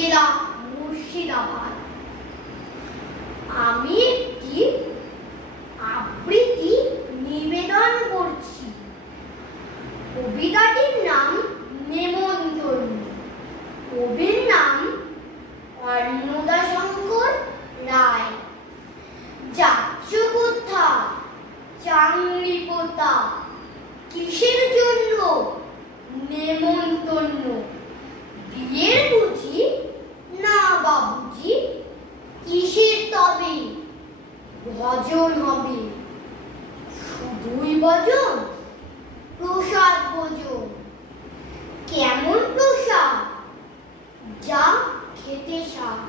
জেলা মুর্শিদাবাদ। আমি একটি আবৃত্তি নিবেদন করছি। কবিতাটির নাম নেমন্তন্ন। কবির নাম অন্নদাশঙ্কর রায়। যাচ্ছ কোথা চাংলি পোতা, কিসের জন্য নেমন্তন্ন? বিয়ের বুঝি